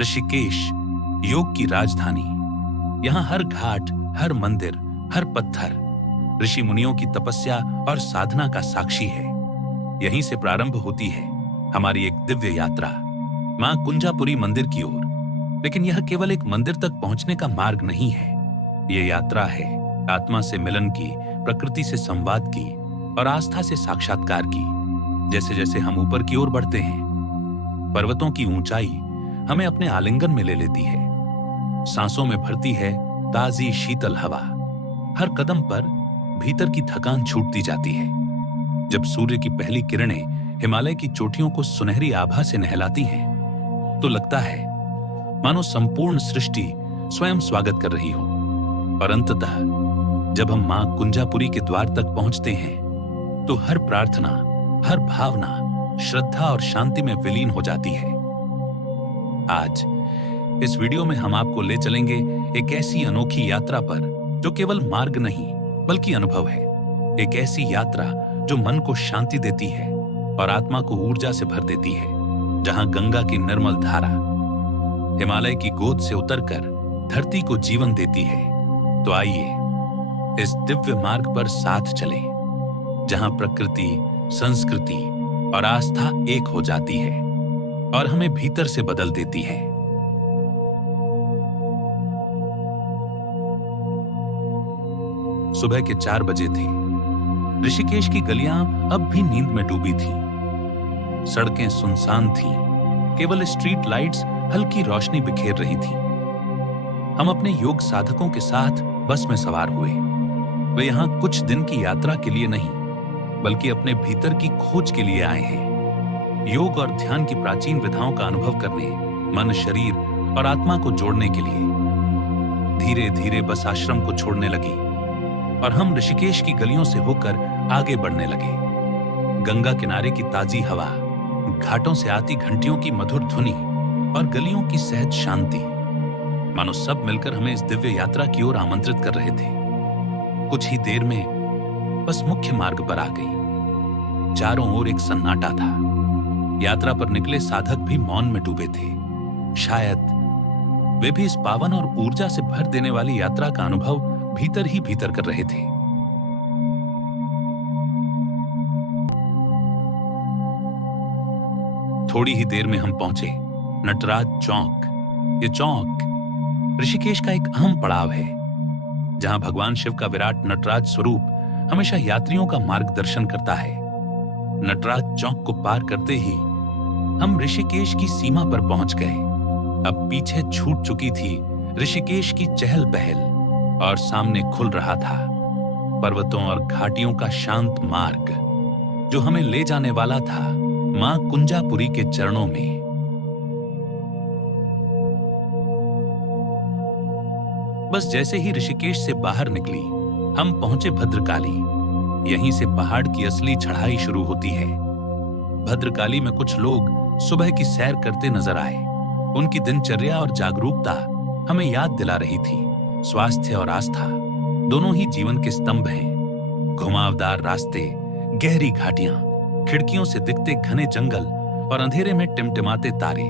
ऋषिकेश, योग की राजधानी। यहाँ हर घाट, हर मंदिर, हर पत्थर ऋषि मुनियों की तपस्या और साधना का साक्षी है। यहीं से प्रारंभ होती है हमारी एक दिव्य यात्रा मां कुंजापुरी मंदिर की ओर। लेकिन यह केवल एक मंदिर तक पहुंचने का मार्ग नहीं है। यह यात्रा है आत्मा से मिलन की, प्रकृति से संवाद की और आस्था से साक्षात्कार की। जैसे जैसे हम ऊपर की ओर बढ़ते हैं, पर्वतों की ऊंचाई हमें अपने आलिंगन में ले लेती है। सांसों में भरती है ताजी शीतल हवा। हर कदम पर भीतर की थकान छूटती जाती है। जब सूर्य की पहली किरणें हिमालय की चोटियों को सुनहरी आभा से नहलाती हैं, तो लगता है मानो संपूर्ण सृष्टि स्वयं स्वागत कर रही हो। और अंततः जब हम मां कुंजापुरी के द्वार तक पहुंचते हैं, तो हर प्रार्थना, हर भावना श्रद्धा और शांति में विलीन हो जाती है। आज इस वीडियो में हम आपको ले चलेंगे एक ऐसी अनोखी यात्रा पर जो केवल मार्ग नहीं बल्कि अनुभव है। एक ऐसी यात्रा जो मन को शांति देती है और आत्मा को ऊर्जा से भर देती है, जहां गंगा की निर्मल धारा हिमालय की गोद से उतरकर धरती को जीवन देती है। तो आइए इस दिव्य मार्ग पर साथ चलें, जहां प्रकृति, संस्कृति और आस्था एक हो जाती है और हमें भीतर से बदल देती है। सुबह के 4 बजे थे। ऋषिकेश की गलियां अब भी नींद में डूबी थीं। सड़कें सुनसान थीं। केवल स्ट्रीट लाइट्स हल्की रोशनी बिखेर रही थीं। हम अपने योग साधकों के साथ बस में सवार हुए। वे यहां कुछ दिन की यात्रा के लिए नहीं, बल्कि अपने भीतर की खोज के लिए आए हैं। योग और ध्यान की प्राचीन विधाओं का अनुभव करने, मन, शरीर और आत्मा को जोड़ने के लिए। धीरे धीरे बस आश्रम को छोड़ने लगी और हम ऋषिकेश की गलियों से होकर आगे बढ़ने लगे। गंगा किनारे की ताजी हवा, घाटों से आती घंटियों की मधुर ध्वनि और गलियों की सहज शांति, मानो सब मिलकर हमें इस दिव्य यात्रा की ओर आमंत्रित कर रहे थे। कुछ ही देर में बस मुख्य मार्ग पर आ गई। चारों ओर एक सन्नाटा था। यात्रा पर निकले साधक भी मौन में डूबे थे। शायद वे भी इस पावन और ऊर्जा से भर देने वाली यात्रा का अनुभव भीतर ही भीतर कर रहे थे। थोड़ी ही देर में हम पहुंचे नटराज चौक। ये चौक ऋषिकेश का एक अहम पड़ाव है, जहां भगवान शिव का विराट नटराज स्वरूप हमेशा यात्रियों का मार्गदर्शन करता है। नटराज चौक को पार करते ही हम ऋषिकेश की सीमा पर पहुंच गए। अब पीछे छूट चुकी थी ऋषिकेश की चहल पहल और सामने खुल रहा था पर्वतों और घाटियों का शांत मार्ग, जो हमें ले जाने वाला था मां कुंजापुरी के चरणों में। बस जैसे ही ऋषिकेश से बाहर निकली, हम पहुंचे भद्रकाली। यहीं से पहाड़ की असली चढ़ाई शुरू होती है। भद्रकाली में कुछ लोग सुबह की सैर करते नजर आए। उनकी दिनचर्या और जागरूकता हमें याद दिला रही थी, स्वास्थ्य और आस्था दोनों ही जीवन के स्तंभ हैं। घुमावदार रास्ते, गहरी घाटियां, खिड़कियों से दिखते घने जंगल और अंधेरे में टिमटिमाते तारे।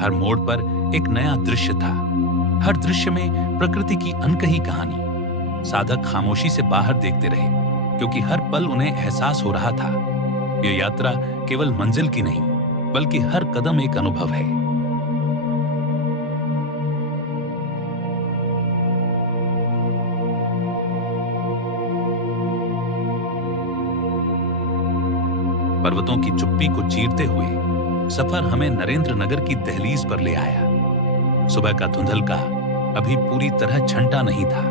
हर मोड़ पर एक नया दृश्य था। हर दृश्य में प्रकृति की अनकही कहानी। साधक खामोशी से बाहर देखते रहे, क्योंकि हर पल उन्हें एहसास हो रहा था, यह यात्रा केवल मंजिल की नहीं, बल्कि हर कदम एक अनुभव है। पर्वतों की चुप्पी को चीरते हुए सफर हमें नरेंद्र नगर की दहलीज पर ले आया। सुबह का धुंधलका अभी पूरी तरह छंटा नहीं था।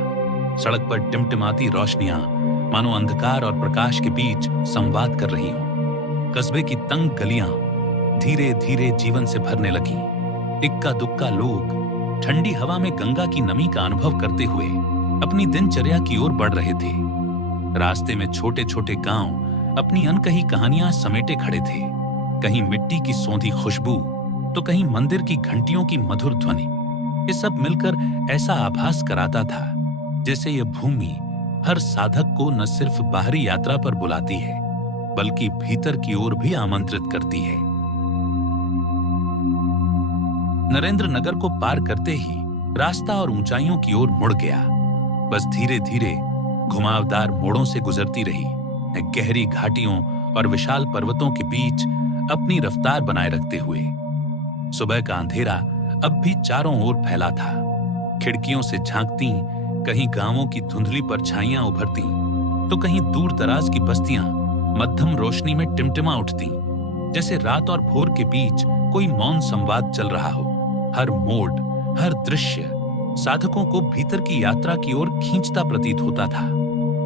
सड़क पर टिमटिमाती रोशनियां मानो अंधकार और प्रकाश के बीच संवाद कर रही हों। कस्बे की तंग गलियां धीरे धीरे जीवन से भरने लगी। इक्का दुक्का लोग ठंडी हवा में गंगा की नमी का अनुभव करते हुए अपनी दिनचर्या की ओर बढ़ रहे थे। रास्ते में छोटे छोटे गांव अपनी अनकही कहानियां समेटे खड़े थे। कहीं मिट्टी की सौंधी खुशबू, तो कहीं मंदिर की घंटियों की मधुर ध्वनि। ये सब मिलकर ऐसा आभास कराता था जैसे यह भूमि हर साधक को न सिर्फ बाहरी यात्रा पर बुलाती है, बल्कि भीतर की ओर भी आमंत्रित करती है। नरेंद्र नगर को पार करते ही रास्ता और ऊंचाइयों की ओर मुड़ गया। बस धीरे धीरे घुमावदार मोड़ों से गुजरती रही, गहरी घाटियों और विशाल पर्वतों के बीच अपनी रफ्तार बनाए रखते हुए। सुबह का अंधेरा अब भी चारों ओर फैला था। खिड़कियों से झांकती कहीं गांवों की धुंधली परछाइयां उभरती, तो कहीं दूर दराज की बस्तियां मध्यम रोशनी में टिमटिमा उठती, जैसे रात और भोर के बीच कोई मौन संवाद चल रहा हो। हर मोड़, हर दृश्य साधकों को भीतर की यात्रा की ओर खींचता प्रतीत होता था,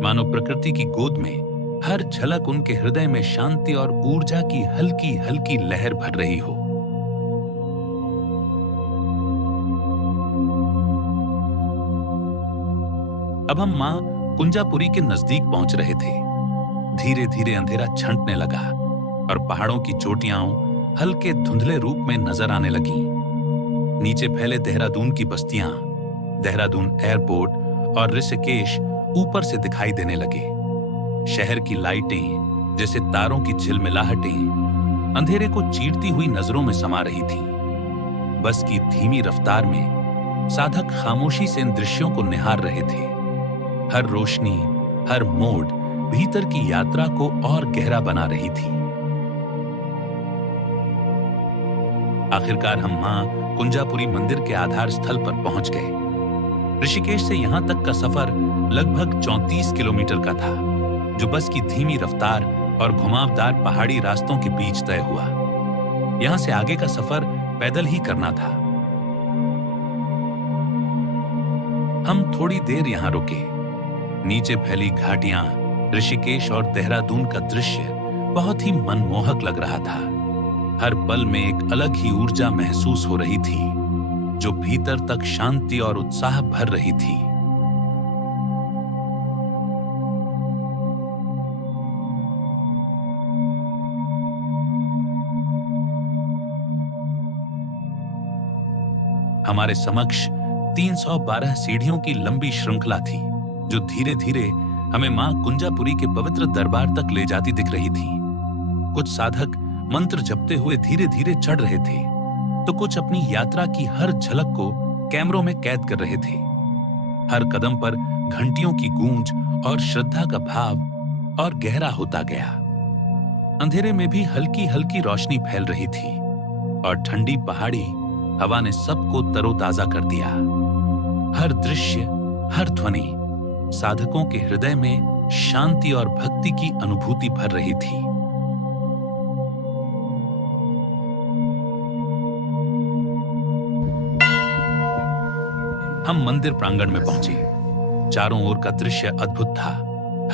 मानो प्रकृति की गोद में हर झलक उनके हृदय में शांति और ऊर्जा की हल्की हल्की लहर भर रही हो। अब हम मां कुंजापुरी के नजदीक पहुंच रहे थे। धीरे धीरे अंधेरा छंटने लगा और पहाड़ों की चोटियां हल्के धुंधले रूप में नजर आने लगी। नीचे फैले देहरादून की बस्तियां, देहरादून एयरपोर्ट और ऋषिकेश ऊपर से दिखाई देने लगे। शहर की लाइटें जैसे तारों की झिलमिलाहटें अंधेरे को चीरती हुई नजरों में समा रही थी। बस की धीमी रफ्तार में साधक खामोशी से इन दृश्यों को निहार रहे थे। हर रोशनी, हर मोड़ भीतर की यात्रा को और गहरा बना रही थी। आखिरकार हम मां कुंजापुरी मंदिर के आधार स्थल पर पहुंच गए। ऋषिकेश से यहां तक का सफर लगभग 34 किलोमीटर का था, जो बस की धीमी रफ्तार और घुमावदार पहाड़ी रास्तों के बीच तय हुआ। यहां से आगे का सफर पैदल ही करना था। हम थोड़ी देर यहां रुके। नीचे फैली घाटियां, ऋषिकेश और देहरादून का दृश्य बहुत ही मनमोहक लग रहा था। हर पल में एक अलग ही ऊर्जा महसूस हो रही थी, जो भीतर तक शांति और उत्साह भर रही थी। हमारे समक्ष 312 सीढ़ियों की लंबी श्रृंखला थी, जो धीरे धीरे हमें मां कुंजापुरी के पवित्र दरबार तक ले जाती दिख रही थी। कुछ साधक मंत्र जपते हुए धीरे धीरे चढ़ रहे थे, तो कुछ अपनी यात्रा की हर झलक को कैमरों में कैद कर रहे थे। हर कदम पर घंटियों की गूंज और श्रद्धा का भाव और गहरा होता गया। अंधेरे में भी हल्की हल्की रोशनी फैल रही थी और ठंडी पहाड़ी हवा ने सबको तरोताजा कर दिया। हर दृश्य, हर ध्वनि साधकों के हृदय में शांति और भक्ति की अनुभूति भर रही थी। हम मंदिर प्रांगण में पहुंचे। चारों ओर का दृश्य अद्भुत था।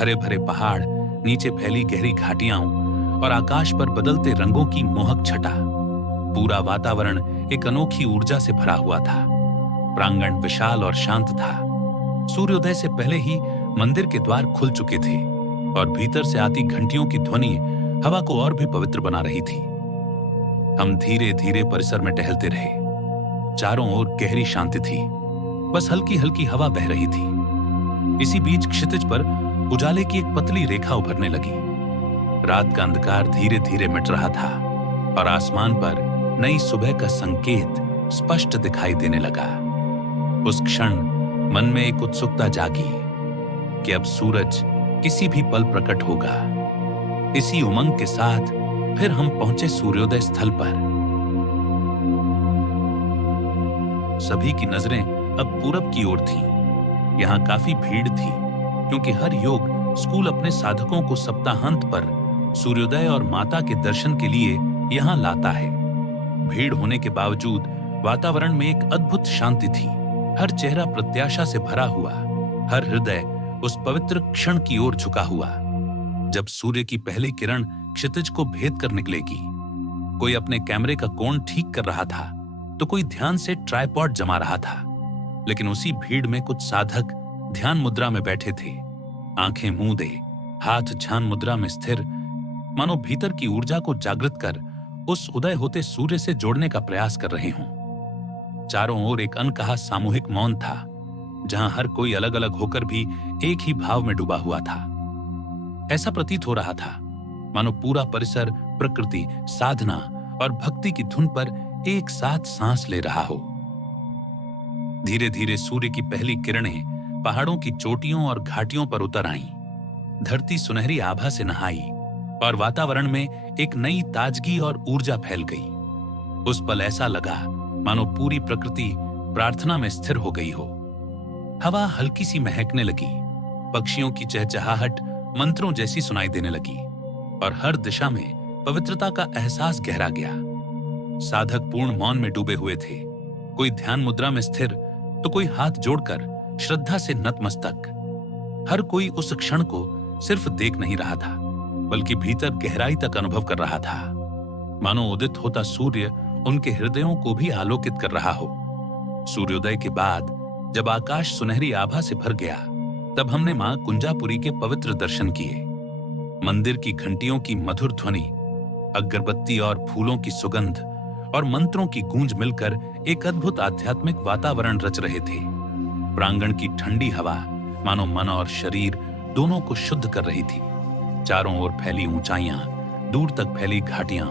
हरे भरे पहाड़, नीचे फैली गहरी घाटियां और आकाश पर बदलते रंगों की मोहक छटा। पूरा वातावरण एक अनोखी ऊर्जा से भरा हुआ था। प्रांगण विशाल और शांत था। सूर्योदय से पहले ही मंदिर के द्वार खुल चुके थे और भीतर से आती घंटियों की ध्वनि हवा को और भी पवित्र बना रही थी। हम धीरे धीरे परिसर में टहलते रहे। चारों ओर गहरी शांति थी, बस हल्की हल्की हवा बह रही थी। इसी बीच क्षितिज पर उजाले की एक पतली रेखा उभरने लगी। रात का अंधकार धीरे धीरे मिट रहा था और आसमान पर नई सुबह का संकेत स्पष्ट दिखाई देने लगा। उस क्षण मन में एक उत्सुकता जागी कि अब सूरज किसी भी पल प्रकट होगा। इसी उमंग के साथ फिर हम पहुंचे सूर्योदय स्थल पर। सभी की नजरें अब पूरब की ओर थीं। यहां काफी भीड़ थी, क्योंकि हर योग स्कूल अपने साधकों को सप्ताहांत पर सूर्योदय और माता के दर्शन के लिए यहां लाता है। भीड़ होने के बावजूद वातावरण में एक अद्भुत शांति थी। हर चेहरा प्रत्याशा से भरा हुआ, हर हृदय उस पवित्र क्षण की ओर झुका हुआ, जब सूर्य की पहली किरण क्षितिज को भेद कर निकलेगी। कोई अपने कैमरे का कोण ठीक कर रहा था, तो कोई ध्यान से ट्राइपॉड जमा रहा था। लेकिन उसी भीड़ में कुछ साधक ध्यान मुद्रा में बैठे थे, आंखें मूंदे, हाथ ध्यान मुद्रा में स्थिर, मानो भीतर की ऊर्जा को जागृत कर उस उदय होते सूर्य से जोड़ने का प्रयास कर रहे हों। चारों ओर एक अनकहा सामूहिक मौन था, जहां हर कोई अलग अलग होकर भी एक ही भाव में डूबा हुआ था। ऐसा प्रतीत हो रहा था मानो पूरा परिसर प्रकृति, साधना और भक्ति की धुन पर एक साथ सांस ले रहा हो। धीरे धीरे सूर्य की पहली किरणें पहाड़ों की चोटियों और घाटियों पर उतर आईं। धरती सुनहरी आभा से नहाई और वातावरण में एक नई ताजगी और ऊर्जा फैल गई। उस पल ऐसा लगा मानो पूरी प्रकृति प्रार्थना में स्थिर हो गई हो। हवा हल्की सी महकने लगी, पक्षियों की चहचहाहट मंत्रों जैसी सुनाई देने लगी और हर दिशा में पवित्रता का एहसास गहरा गया। साधक पूर्ण मौन में डूबे हुए थे, कोई ध्यान मुद्रा में स्थिर तो कोई हाथ जोड़कर श्रद्धा से नतमस्तक। हर कोई उस क्षण को सिर्फ देख नहीं रहा था, बल्कि भीतर गहराई तक अनुभव कर रहा था, मानो उदित होता सूर्य उनके हृदयों को भी आलोकित कर रहा हो। सूर्योदय के बाद जब आकाश सुनहरी आभा से भर गया, तब हमने मां कुंजापुरी के पवित्र दर्शन किए। मंदिर की घंटियों की मधुर ध्वनि, अगरबत्ती और फूलों की सुगंध और मंत्रों की गूंज मिलकर एक अद्भुत आध्यात्मिक वातावरण रच रहे थे। प्रांगण की ठंडी हवा मानो मन और शरीर दोनों को शुद्ध कर रही थी। चारों ओर फैली ऊंचाइयां, दूर तक फैली घाटियां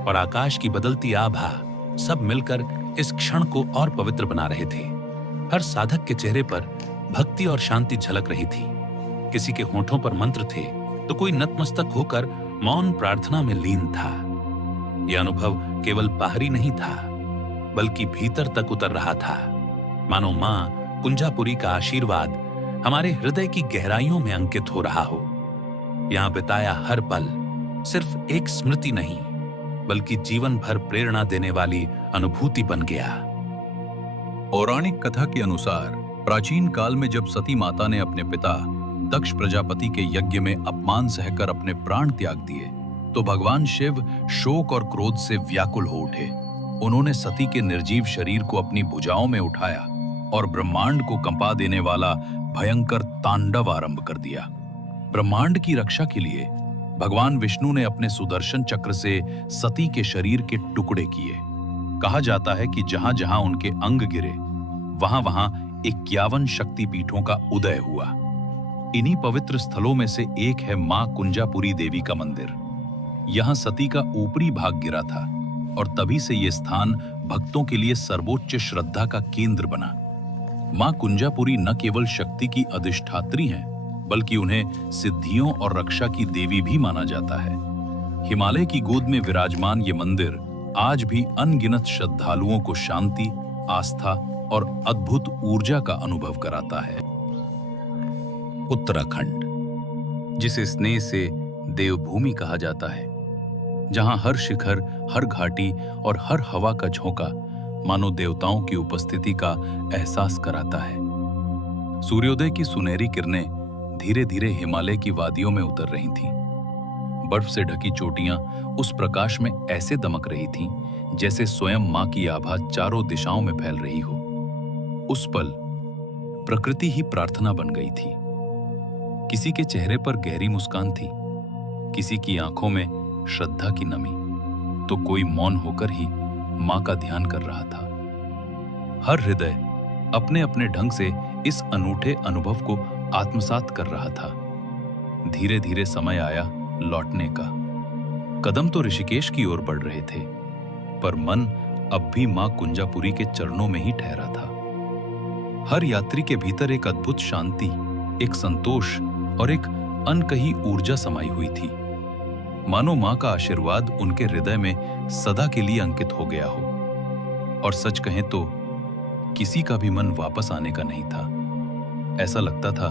और आकाश की बदलती आभा सब मिलकर इस क्षण को और पवित्र बना रहे थे। हर साधक के चेहरे पर भक्ति और शांति झलक रही थी। किसी के होठों पर मंत्र थे तो कोई नतमस्तक होकर मौन प्रार्थना में लीन था। यह अनुभव केवल बाहरी नहीं था, बल्कि भीतर तक उतर रहा था, मानो मां कुंजापुरी का आशीर्वाद हमारे हृदय की गहराइयों में अंकित हो रहा हो। यहां बिताया हर पल सिर्फ एक स्मृति नहीं, बल्कि जीवन भर प्रेरणा देने वाली अनुभूति बन गया। पौराणिक कथा के अनुसार प्राचीन काल में जब सती माता ने अपने पिता दक्ष प्रजापति के यज्ञ में अपमान सहकर अपने प्राण त्याग दिए, तो भगवान शिव शोक और क्रोध से व्याकुल हो उठे। उन्होंने सती के निर्जीव शरीर को अपनी भुजाओं में उठाया और ब्रह्मांड को कंपा देने वाला भयंकर तांडव आरंभ कर दिया। ब्रह्मांड की रक्षा के लिए भगवान विष्णु ने अपने सुदर्शन चक्र से सती के शरीर के टुकड़े किए। कहा जाता है कि जहां जहां उनके अंग गिरे, वहां वहां 51 शक्तिपीठों का उदय हुआ। इन्हीं पवित्र स्थलों में से एक है मां कुंजापुरी देवी का मंदिर। यहां सती का ऊपरी भाग गिरा था और तभी से यह स्थान भक्तों के लिए सर्वोच्च श्रद्धा का केंद्र बना। मां कुंजापुरी न केवल शक्ति की अधिष्ठात्री हैं, बल्कि उन्हें सिद्धियों और रक्षा की देवी भी माना जाता है। हिमालय की गोद में विराजमान ये मंदिर आज भी अनगिनत श्रद्धालुओं को शांति, आस्था और अद्भुत ऊर्जा का अनुभव कराता है। उत्तराखंड, जिसे स्नेह से देवभूमि कहा जाता है, जहां हर शिखर, हर घाटी और हर हवा का झोंका मानो देवताओं की उपस्थिति का एहसास कराता है। सूर्योदय की सुनहरी किरणें धीरे धीरे हिमालय की वादियों में उतर रही थीं। बर्फ से ढकी चोटियां उस प्रकाश में ऐसे दमक रही थीं जैसे स्वयं मां की आभा चारों दिशाओं में फैल रही हो। उस पल प्रकृति ही प्रार्थना बन गई थी। किसी के चेहरे पर गहरी मुस्कान थी, किसी की आंखों में श्रद्धा की नमी, तो कोई मौन होकर ही मां का ध्यान कर रहा था। हर हृदय अपने अपने ढंग से इस अनूठे अनुभव को आत्मसात कर रहा था। धीरे धीरे समय आया लौटने का। कदम तो ऋषिकेश की ओर बढ़ रहे थे, पर मन अब भी मां कुंजापुरी के चरणों में ही ठहरा था। हर यात्री के भीतर एक अद्भुत शांति, एक संतोष और एक अनकही ऊर्जा समाई हुई थी, मानो मां का आशीर्वाद उनके हृदय में सदा के लिए अंकित हो गया हो। और सच कहें तो किसी का भी मन वापस आने का नहीं था। ऐसा लगता था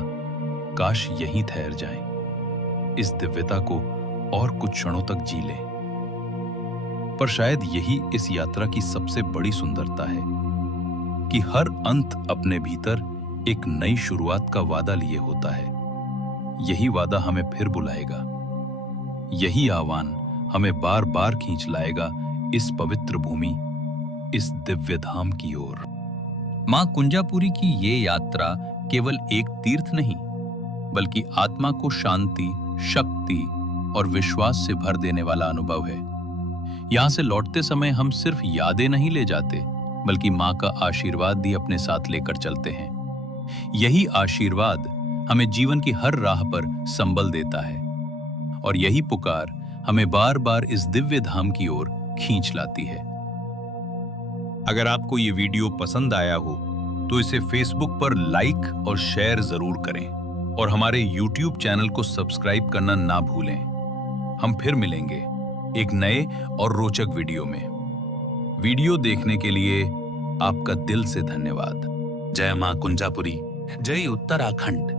काश यहीं ठहर जाएं, इस दिव्यता को और कुछ क्षणों तक जी लें। पर शायद यही इस यात्रा की सबसे बड़ी सुंदरता है कि हर अंत अपने भीतर एक नई शुरुआत का वादा लिए होता है। यही वादा हमें फिर बुलाएगा, यही आह्वान हमें बार बार खींच लाएगा इस पवित्र भूमि, इस दिव्य धाम की ओर। मां कुंजापुरी की ये यात्रा केवल एक तीर्थ नहीं, बल्कि आत्मा को शांति, शक्ति और विश्वास से भर देने वाला अनुभव है। यहां से लौटते समय हम सिर्फ यादें नहीं ले जाते, बल्कि मां का आशीर्वाद भी अपने साथ लेकर चलते हैं। यही आशीर्वाद हमें जीवन की हर राह पर संबल देता है और यही पुकार हमें बार बार इस दिव्य धाम की ओर खींच लाती है। अगर आपको ये वीडियो पसंद आया हो तो इसे फेसबुक पर लाइक और शेयर जरूर करें और हमारे YouTube चैनल को सब्सक्राइब करना ना भूलें। हम फिर मिलेंगे एक नए और रोचक वीडियो में। वीडियो देखने के लिए आपका दिल से धन्यवाद। जय मां कुंजापुरी, जय उत्तराखंड।